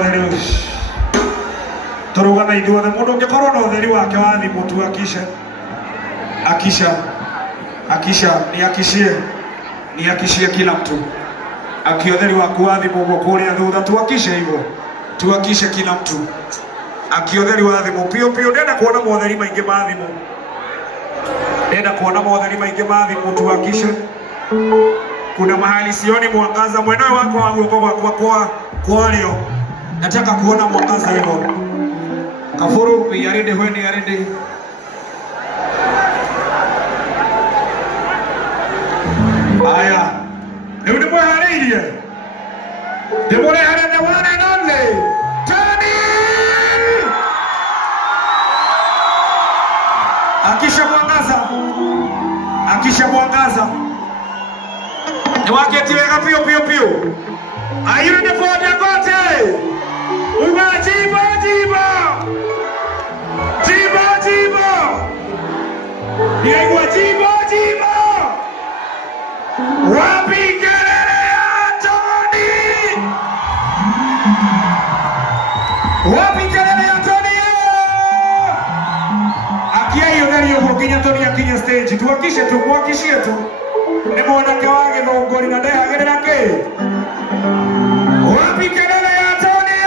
Tuotheri turuga na ithuothe mundu ungikorwo na utheri wake wa thimu tu akishie kila mtu akiotheri waku wa thimu kuria thutha tuakishe hivyo tuakishe kila mtu akiotheri wa thimu pio ndenda kuona motheri maingi ma thimu tuakishe. Kuna mahali sioni mwangaza mwenyewe wako wangu kwa leo. Nataka kuona mwangaza hivyo. Kafuru yarinde hweni yarinde. Aya. Ni mwe hariye. Debole harende wana nonde. Tani! Akisha mwangaza. Ni wakati weka pio. Ayude poda kote. Uba jibo. Niegwa jibo. Wapi kelele ya Tony? Akia hiyo gari yuko Tony akinya stage. Tuwakishie tu. Ni mwanake wake na ugoli na deha gede nake. Wapi kelele ya Tony?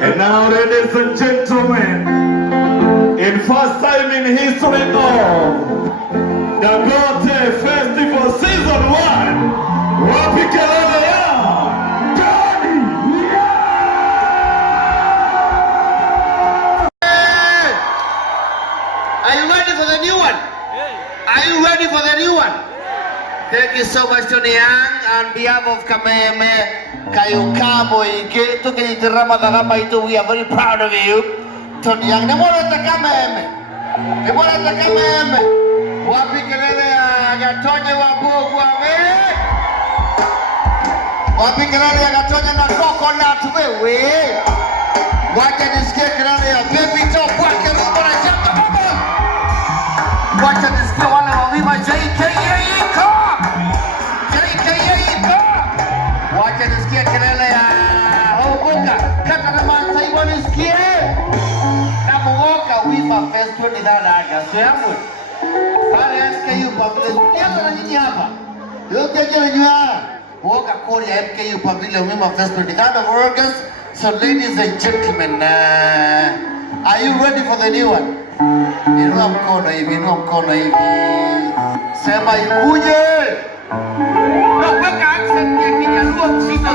And now, ladies and gentlemen, in first time in history of Dangote Festival Season 1, wapi kelele ya Tony! Are you ready for the new one? Are you ready for the new one? Thank you so much, Tony Young, on behalf of Kameme Kayukamo Ike. We are very proud of you, Tony Young. Wapi kelele ya Gatonye Wabugu ame? Wapi kelele ya Gatonye na Coconut wewe? Wacha nisikie kelele ya Baby Top wake Mungu na chapa baba. Wacha nisikie wale wa Viva JKA Iko. Wacha nisikie kelele ya Obuka. Kata na mansa iwa nisikie. Na muoka Viva Fest 23 August. Yangu. Pale MKU Pavilion. Niapa na nyinyi hapa. Yote jele nyuara. Muoka kori ya MKU Pavilion Viva Fest 23 of August. So ladies and gentlemen, are you ready for the new one? Inua mkono hivi. Sema ikuje. No, weka accent ya Kijaluo mzito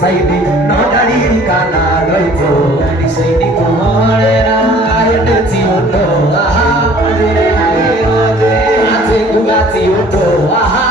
saidi no dalili kana loito ni saidi kuhorera ayendeti ondo aha adere hayote ate kugati ondo aha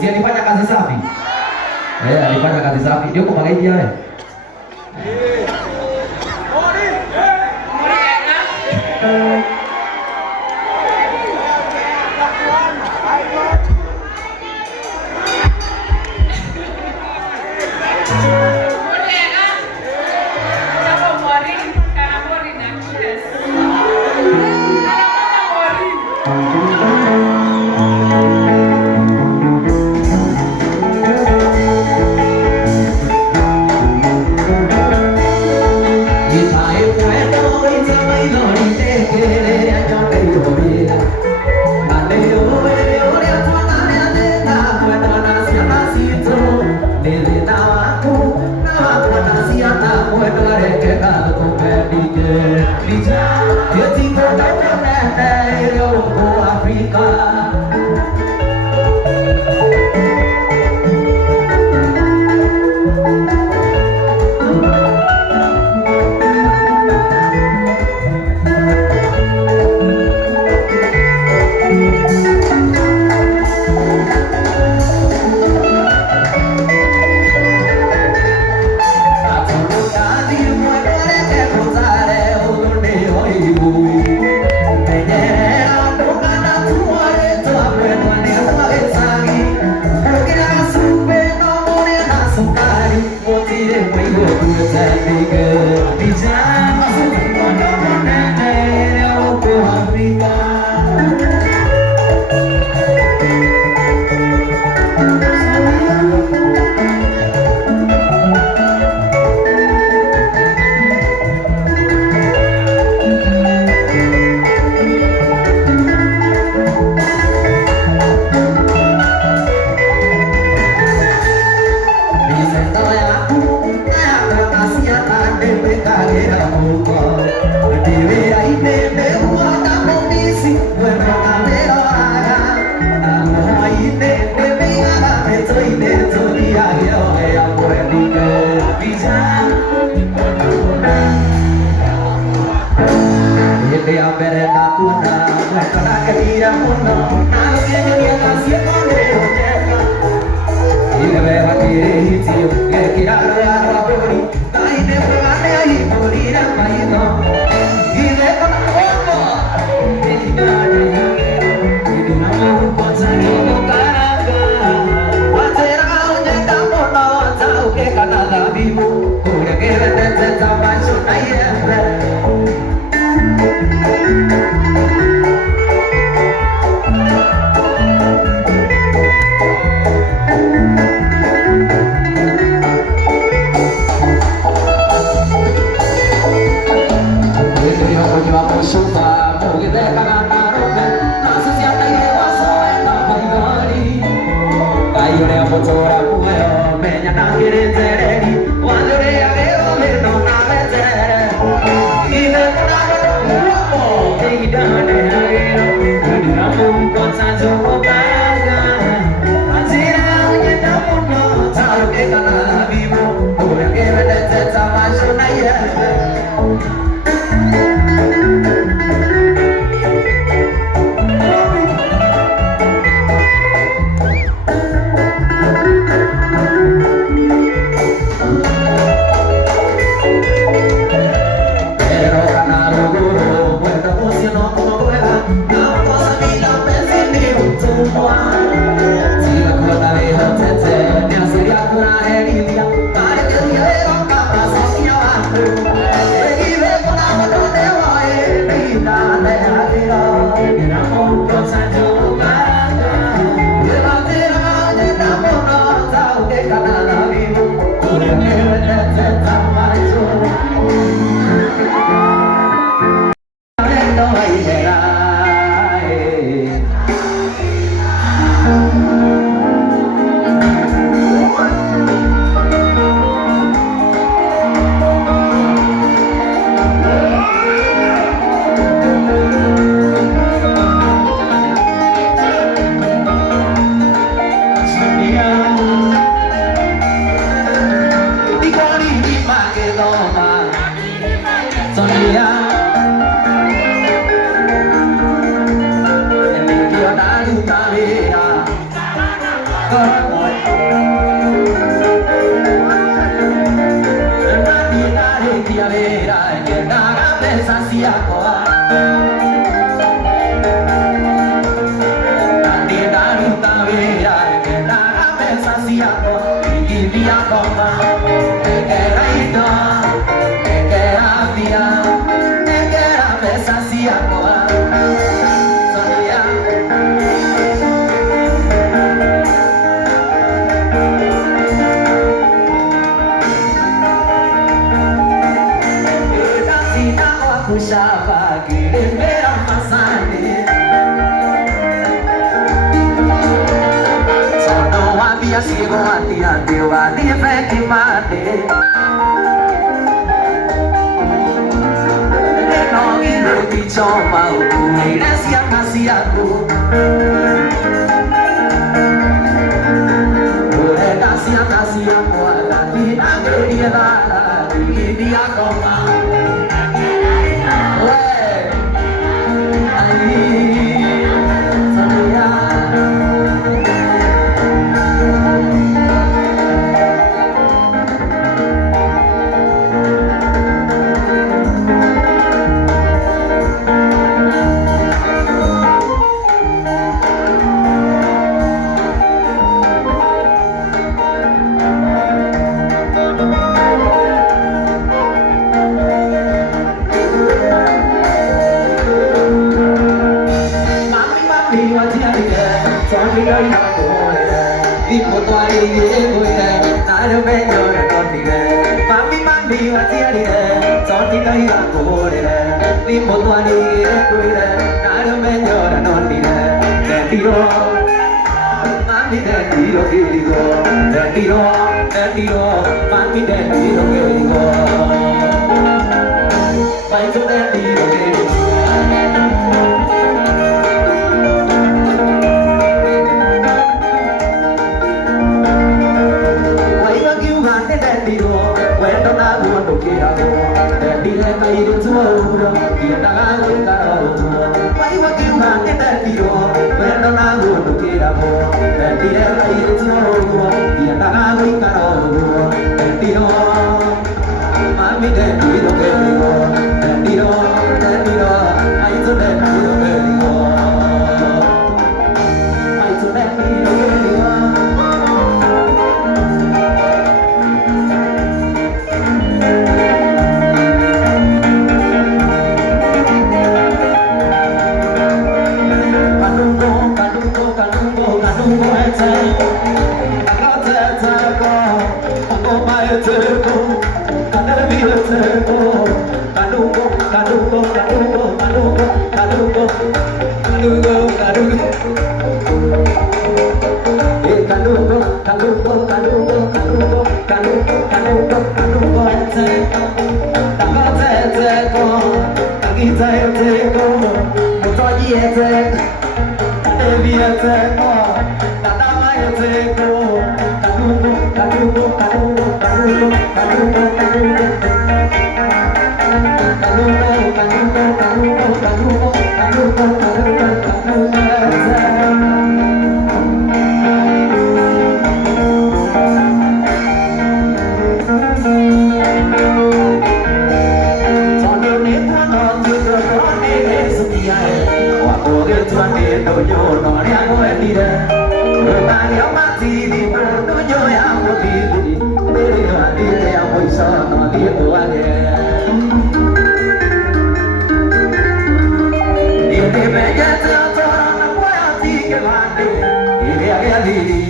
Si alifanya kazi safi. Alifanya kazi safi. Ndio kwa magaidi yale. Ay,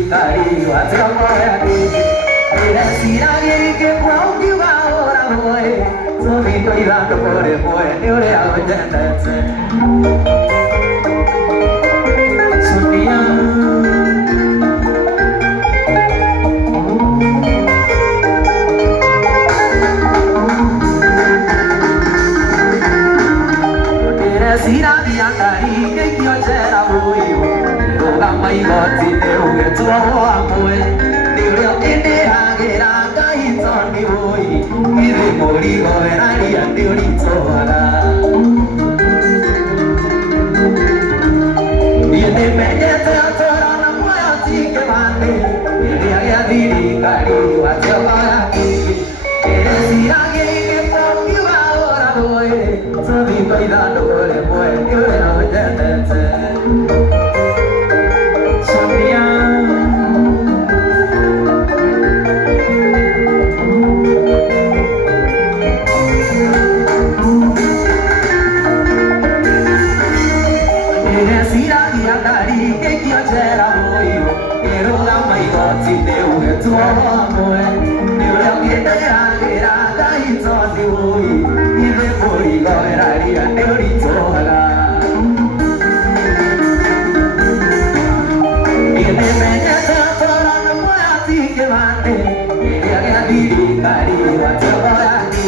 Tari, what's up, boy? Sobi to ira to pore poe ni ore ao jendetse Sonia Sira dia kari ke kyo chera buiu roga mai goti te uge tuo amue dirio ene agera kai toni oi ire mori go era dia diori toara ine mene te atora na moya ti ke mane ire aga diri kari wa chava ire sira ke pokiu ahora boy Sobi bailando por el pueblo, yo le doy de Sonia Eres iragi andari, que quiero ser abuelo Pero la maigoti de un tu amor Yo le doy de la y todo hoy Poi goeraria neuritola Ine menyata torana muati ke mate Ine aga diri kari wa tawani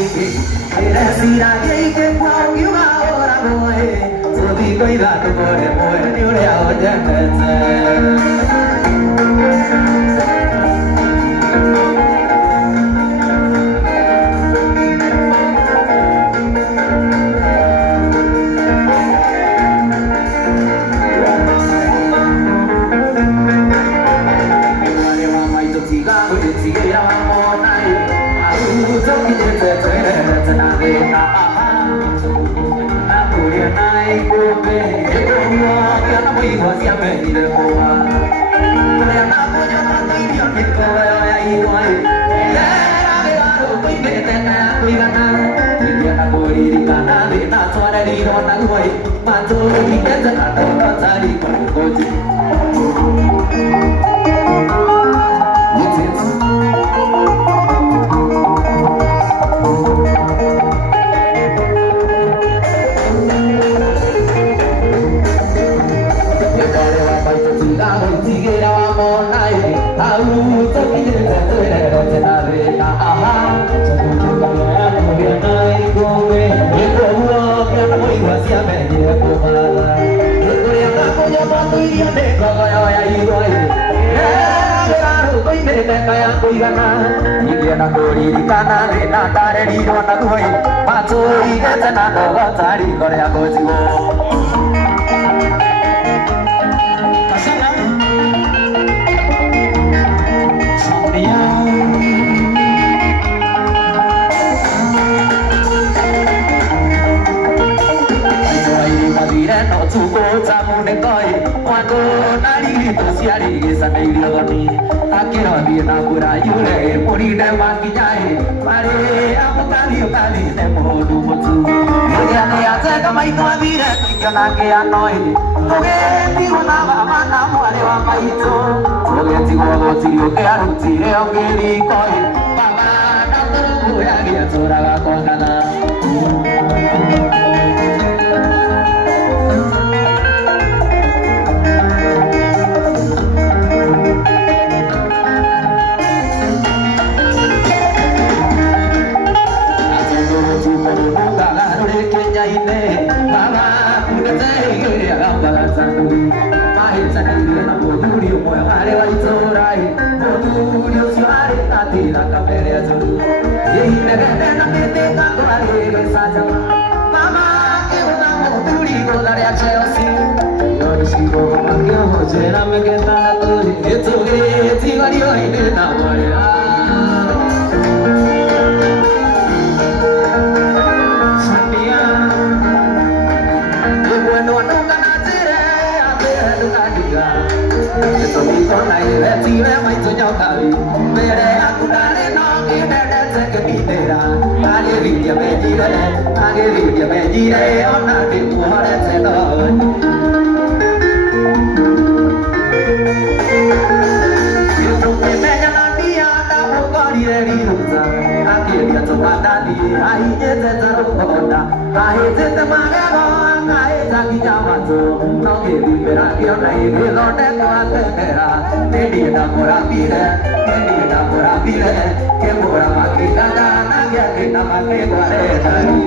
Ine sira ke kwau yuga ora moe Sobi koida to kore moe niure ao jendetse Ai zarukonda ahitete magego akaita kinyamato no githimira kiona igithonde kwatemera nĩndienda mũrambire kĩmũra makĩkana na gĩakĩna makĩgwarethani